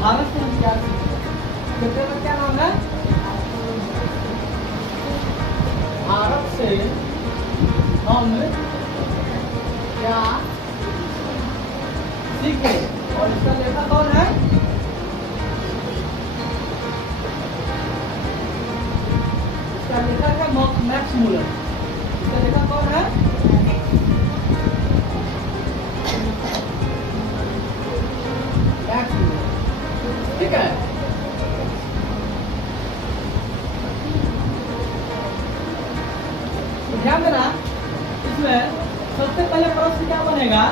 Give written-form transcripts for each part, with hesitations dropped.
भारत से हम क्या सीखे? चैप्टर का क्या नाम है? भारत से हम क्या सीखे? और इसका लेखक कौन है? इसका लेखक है मैक्स मूलर। इसका लेखक कौन है? ठीक है। तो ध्यान देना, इसमें सबसे पहले प्रश्न क्या बनेगा?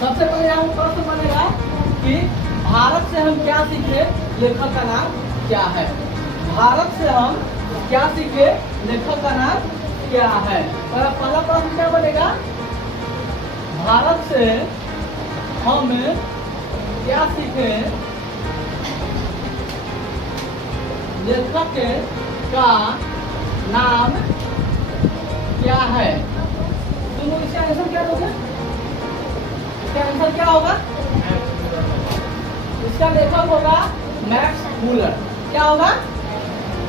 सबसे पहले यहाँ प्रश्न बनेगा कि भारत से हम क्या सीखे, लेखक का नाम क्या है। भारत से हम क्या सीखे, लेखक का नाम क्या है। पहला प्रश्न क्या बनेगा? भारत से हम क्या सीखे, लेखक का नाम क्या है। तुम लोग इसका आंसर क्या दोगे? इसका आंसर क्या होगा? इसका लेखक होगा मैक्स मूलर। क्या होगा?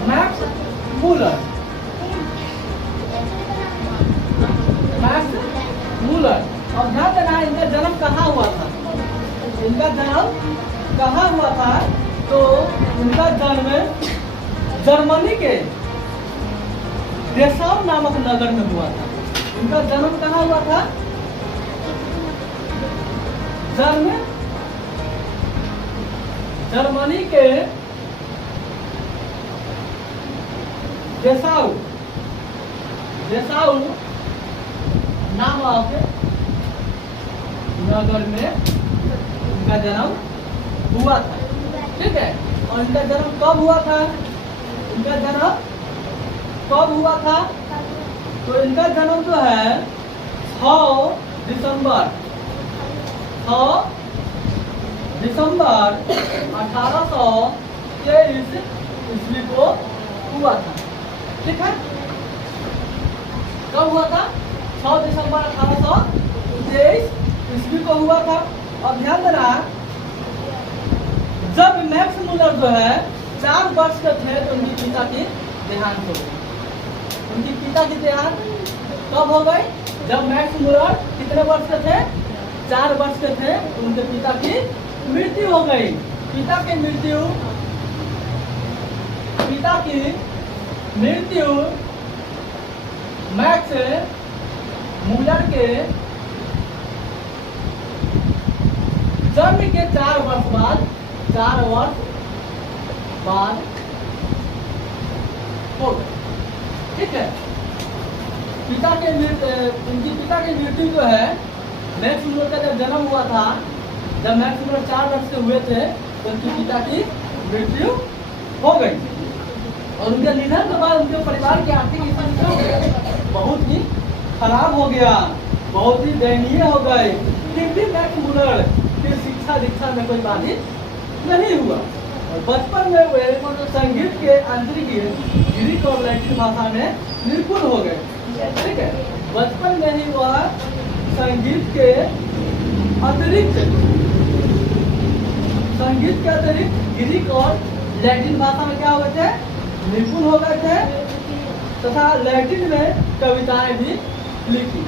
Max Muller. Max Muller. और ध्यान देना, इनका जन्म कहाँ हुआ था? इनका जन्म कहाँ हुआ था? तो इनका जन्म जर्मनी के डेसाउ नामक नगर में हुआ था। इनका जन्म कहाँ हुआ था? जर्मनी के डेसाउ नामक नगर में इनका जन्म हुआ था। ठीक है। और इनका जन्म कब हुआ था? इनका जन्म कब हुआ था? तो इनका जन्म जो है 6 दिसंबर 1823 ईस्वी को हुआ था। ठीक है। कब हुआ था? 6 दिसंबर 1823 ईस्वी को हुआ था। और ध्यान देना, जब मैक्स मूलर जो है 4 वर्ष के थे तो उनकी पिता की देहांत हो गई। उनकी पिता की देहांत कब हो गई? जब मैक्स मूलर कितने वर्ष के थे? 4 वर्ष के थे। उनके पिता की मृत्यु हो गई। पिता की मृत्यु मैक्स मूलर के जन्म के 4 वर्ष बाद हो गए। ठीक है। उनकी पिता की मृत्यु जो है, मैक्स मूलर का जब जन्म हुआ था, जब मैक्स मूलर 4 वर्ष के हुए थे तो उनकी पिता की मृत्यु हो गई। और उनके निधन के बाद उनके परिवार की आर्थिक स्थिति बहुत ही खराब हो गया, बहुत ही दयनीय हो गई। फिर भी मैक्स मूलर की शिक्षा दीक्षा में कोई बाधित नहीं हुआ। और बचपन में वे संगीत के आंतरिक ग्रीक और लैटिन भाषा में निपुण हो गए। ठीक है। बचपन में ही वह संगीत के अतिरिक्त ग्रीक और लैटिन भाषा में क्या हो गए थे? निपुण हो गए थे, तथा लैटिन में कविताएं भी लिखी।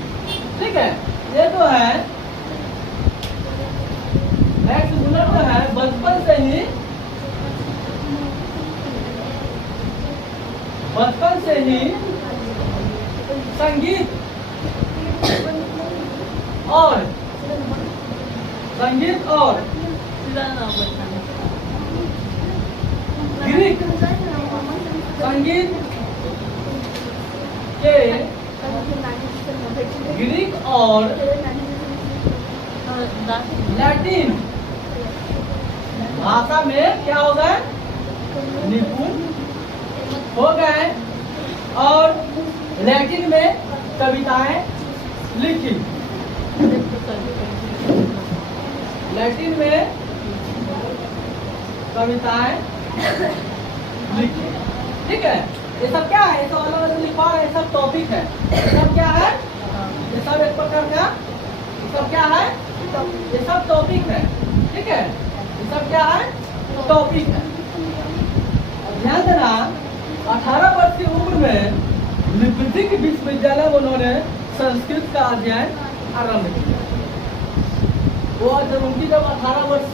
ठीक है। ये तो है मैक्स मूलर जो है बचपन से ही संगीत और ग्रीक संगीत और लैटिन भाषा में क्या हो गए, निपुण हो गए, और लैटिन में कविताएं लिखी। लैटिन में कविताएं लिखी। ठीक है, ये सब क्या है, ये सब अलग अलग लिखा है, ये सब टॉपिक है। ये सब क्या है, ये सब एक प्रकार का, ये सब क्या है, ये सब टॉपिक है। ठीक है, ये सब क्या है, टॉपिक है। और ध्यान देना, 18 वर्ष की उम्र में लिपिक विश्वविद्यालय में उन्होंने संस्कृत का अध्ययन आरंभ किया। वो जब उनकी 18 वर्ष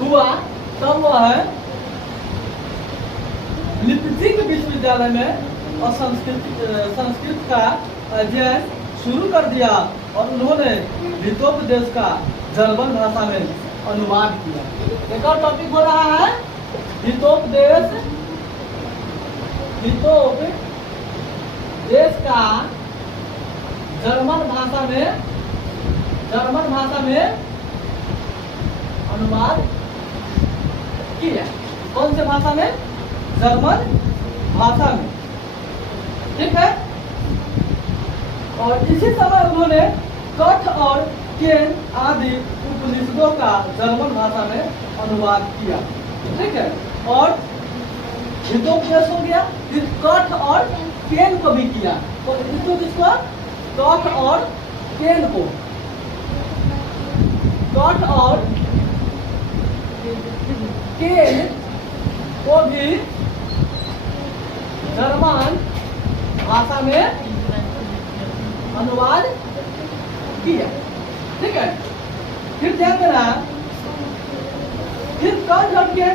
हुआ तब वह लिपिक विश्वविद्यालय में और संस्कृत का अध्ययन शुरू कर दिया, और उन्होंने हितोपदेश का जर्मन भाषा में अनुवाद किया। एक और टॉपिक हो रहा है हितोपदेश, हितोपदेश का जर्मन भाषा में अनुवाद किया। कौन से भाषा में, जर्मन भाषा में। ठीक है, और इसी समय उन्होंने कठ और केन आदि उपनिषदों का जर्मन भाषा में अनुवाद किया। ठीक है, और हितोपदेश हो गया, फिर कठ और केन को भी किया। तो इसको किसको, कठ और केन को, कठ और केन को भी जर्मन भाषा में अनुवाद किया। ठीक है, फिर ध्यान देना, फिर कठ और केन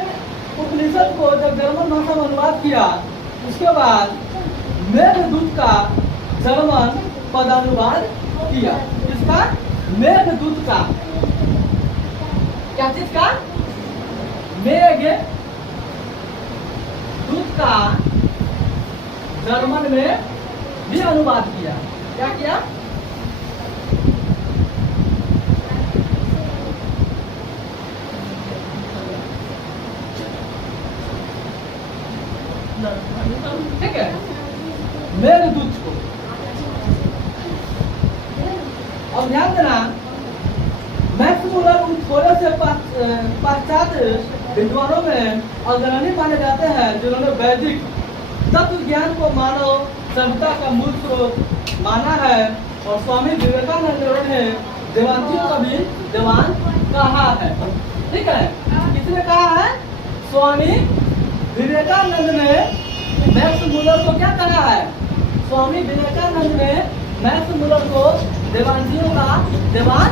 उपनिषद को जब जर्मन भाषा में अनुवाद किया, उसके बाद मेघदूत का जर्मन पदानुवाद किया। किसका, मेघदूत का, क्या चीज का, मेघदूत का जर्मन में भी अनुवाद किया। क्या किया, ठीक है, मेघदूत को। और ध्यान देना, मैक्स मूलर उन थोड़े से पाश्चात्य विद्वानों में अग्रणी माने जाते हैं जिन्होंने वैदिक तत्व ज्ञान को मानव सभ्यता का मूल स्रोत माना है। और स्वामी विवेकानंद ने देवांतियों का भी देवान कहा है। ठीक है, किसने कहा है, स्वामी विवेकानंद ने मैक्स मूलर को क्या कहा है, स्वामी विवेकानंद ने मैक्स मूलर को देवांतियों का देवान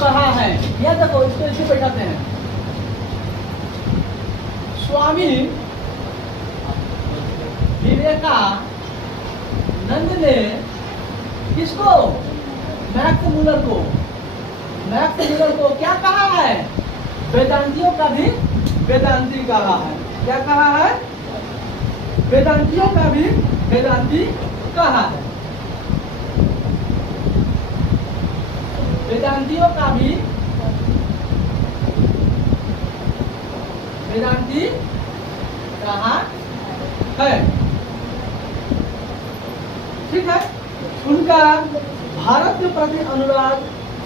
कहा है। यह देखो, इसको इसे बैठाते हैं। स्वामी विवेकानंद ने किसको, मैक्स मूलर को, मैक्स मूलर को क्या कहा है, वेदांतियों का भी वेदांती कहा है। क्या कहा है, वेदांतियों का भी वेदांती कहा है। वेदांतियों का भी वेदांती कहा है। ठीक है, उनका भारत के प्रति अनुराग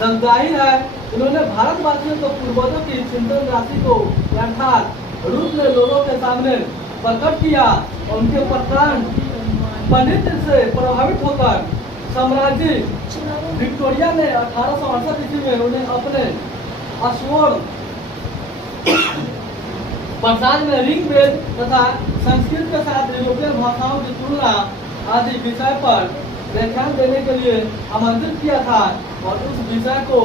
जगजाहिर है। उन्होंने भारतवासियों को पूर्वजों की चिंतन राशि को यथार्थ रूप में लोगों के सामने प्रकट किया। उनके प्रकांड पंडित से प्रभावित होकर साम्राज्य विक्टोरिया ने 1868 ईस्वी में उन्हें अपने अश्वर्ण प्रसाद में ऋग्वेद तथा संस्कृत के साथ यूरोपीय भाषाओं की तुलना आदि विषय पर व्याख्यान देने के लिए आमंत्रित किया था। और उस विषय को,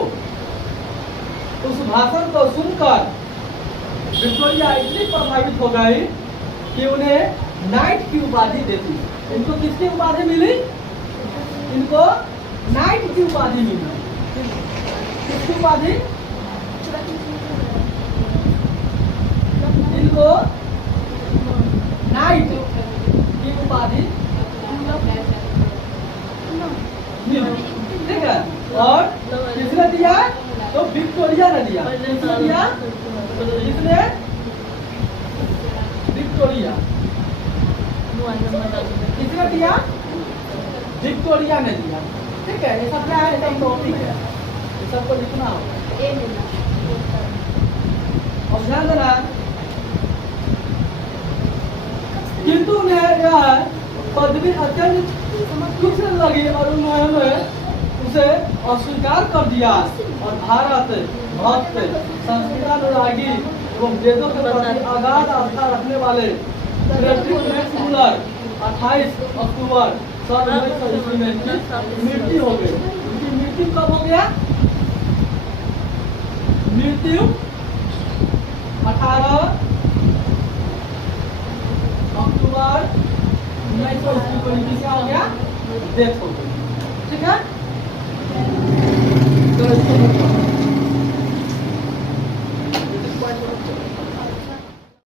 उस भाषण को सुनकर विक्टोरिया इतनी प्रभावित हो गई कि उन्हें नाइट की उपाधि देती। इनको किसकी उपाधि मिली, इनको नाइट की उपाधि मिली। किसकी उपाधि, इनको नाइट की उपाधि मिली। ठीक है, है। और किसने दिया? तो विक्टोरिया ने दिया। किसने दिया? किसने? विक्टोरिया। किसने दिया? विक्टोरिया ने दिया। ठीक है, ये सब क्या है? ये सब टॉपिक है, ये सबको लिखना होगा। और ध्यान देना, किंतु उन्हें यह पदवी अत्यंत तुच्छ लगी और उन्होंने उसे अस्वीकार कर दिया और भारत भक्त संस्कृतानुरागी एवं वेदों के प्रति अगाध आस्था रखने वाले फ्रेडरिक मैक्स मुलर 28 अक्टूबर सन 1920 में इनकी मृत्यु हो गई। इनकी मृत्यु कब हो गया? मृत्यु 18 अक्टूबर 1920 को इनकी क्या हो गया? डेथ हो गई। ठीक है, तो इसको